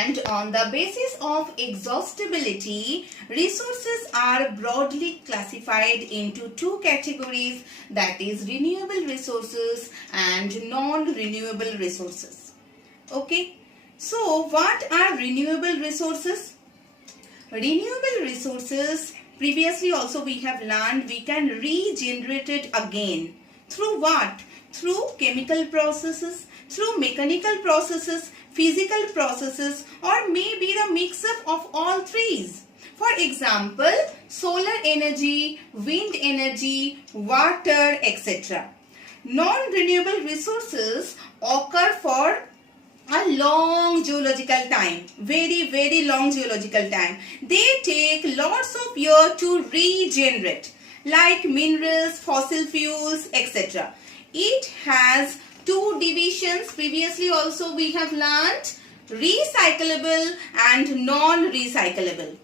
And on the basis of exhaustibility, resources are broadly classified into two categories, that is renewable resources and non-renewable resources. Okay, so what are renewable resources? Renewable resources, previously also we have learned, we can regenerate it again. Through what? Through chemical processes, through mechanical processes, physical processes, or maybe the mix-up of all threes. For example, solar energy, wind energy, water, etc. Non-renewable resources occur for a long geological time, very long geological time. They take lots of years to regenerate, like minerals, fossil fuels, etc. It has two divisions. Previously also we have learnt recyclable and non-recyclable.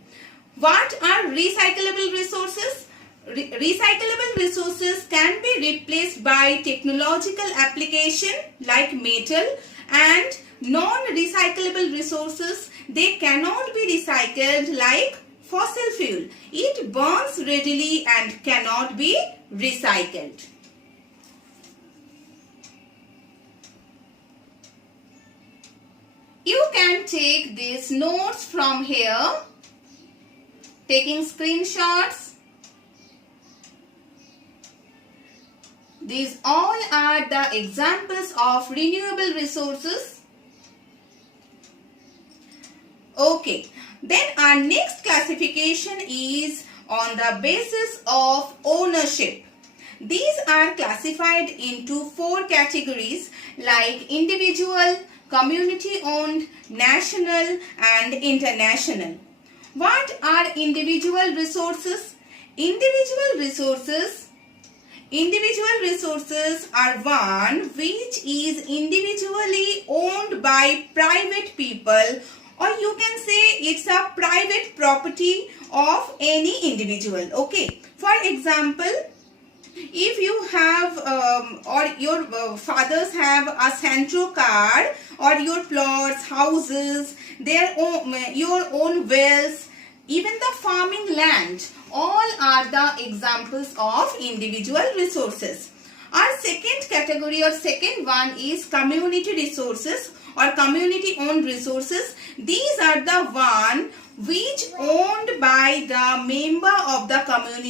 What are recyclable resources? Recyclable resources can be replaced by technological application like metal, and non-recyclable resources, they cannot be recycled like fossil fuel. It burns readily and cannot be recycled. You can take these notes from here, taking screenshots. These all are the examples of renewable resources. Okay, then our next classification is on the basis of ownership. These are classified into four categories like individual, community owned, national and international. What are individual resources? Individual resources are one which is individually owned by private people, or you can say it's a private property of any individual. Okay, for example, if you have or your fathers have a Santro car, or your plots, houses, your own wells, even the farming land, all are the examples of individual resources. Our second category or second one is community resources or community owned resources. These are the one which owned by the member of the community.